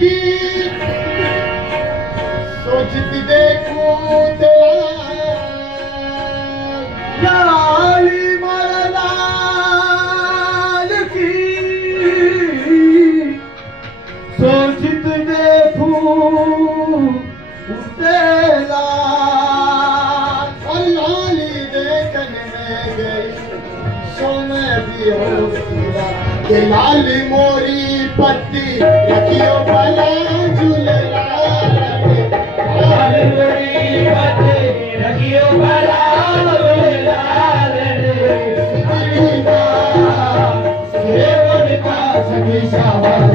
की सोचती देखूं तेरा लाली मरलाल की सोचित देखूं तेरा और लाली देखने में गई सो मैं भी हो गया कि लाली मोरी पत्ती रखियो भला झूले लाली मोरी पत्ती रखियो भला झूले सेवन का सभी शाबाश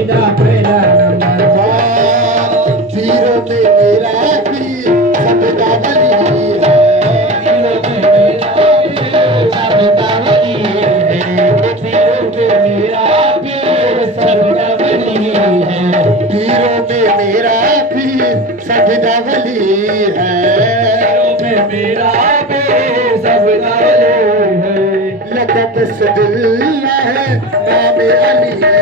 अलीदा पहला नंबर। तीरों में मेरा भी सबका वली है, तीरों में मेरा पीर सबका वली है, तीरों में मेरा पीर सबका वली है, तीरों में मेरा भी सबका वली है, तीरों में मेरा पीर सबका वली है। लक़ब सदुल्ला है नाम अली है,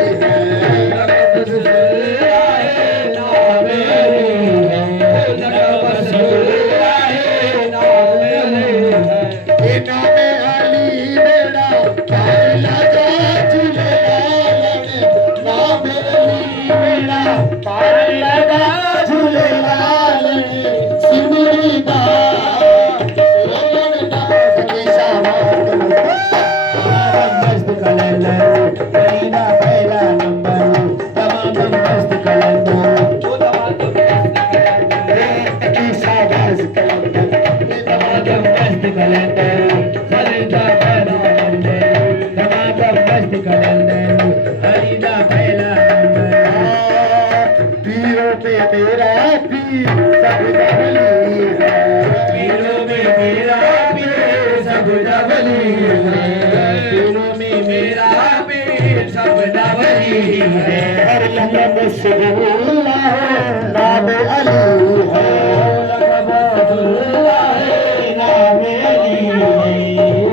पीरों पे मेरा पीर सबका वली है, पीरों में मेरा पीर सबका वली है, पीरों में मेरा पीर सबका वली है। हर लक़ब सदुल्ला है नाम अली है, लक़ब सदुल्ला है नाम अली है,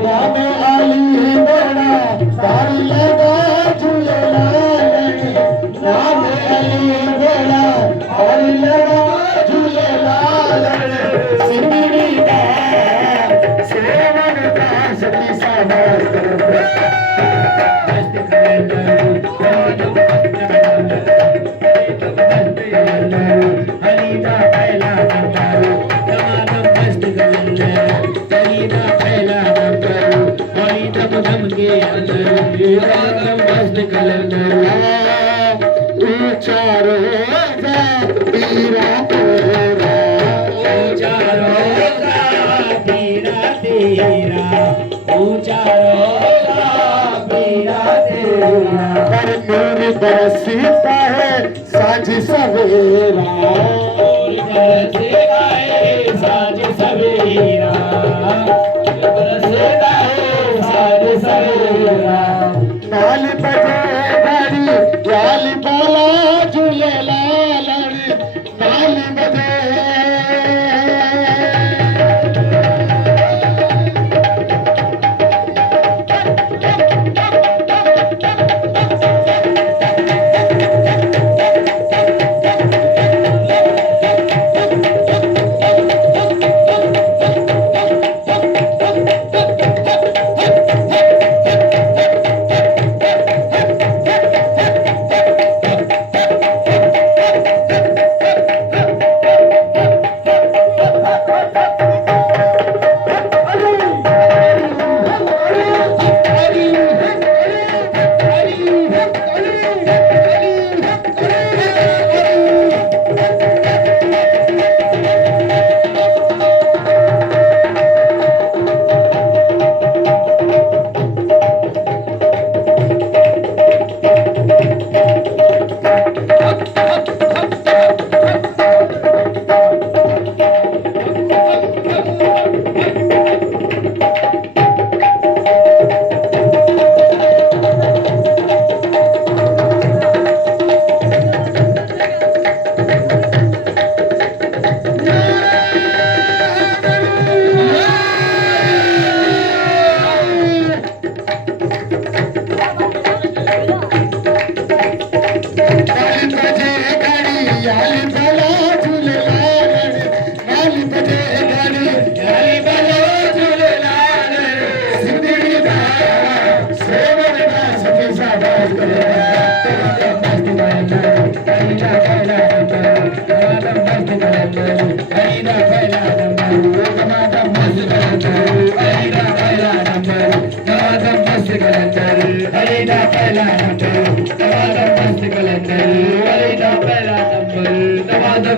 नाम अली बड़ा सारी लगा झूलेलाल, नाम अली बड़ा सारी लगा झूलेलाल, सिमरी दा सेवन दा सती साबास अलीदा पहला नंबर, तमाम मस्त कलंदर, अलीदा पहला नंबर, अलीदा मदम के अंदर, तमाम मस्त कलंदर। तू चारों जा पीरा तेरा, ऊंचा रोज़ा पीरा तेरा, ऊंचा रोज़ा पीरा तेरा, पर नूर बरसता है साँझ सवेरा, और बरसेगा है साँझ सवेरा, बरसेगा है साँझ सवेरा। नाल बजे घड़ी लाल बाला झूलेलाल, नाल बजे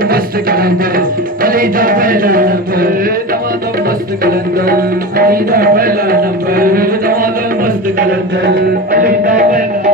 मस्त कलंदर अलीदा पहला नंबर दमादम मस्त कलंदर अलीदा पहला नंबर दमादम मस्त कलंदर अलीदा पहला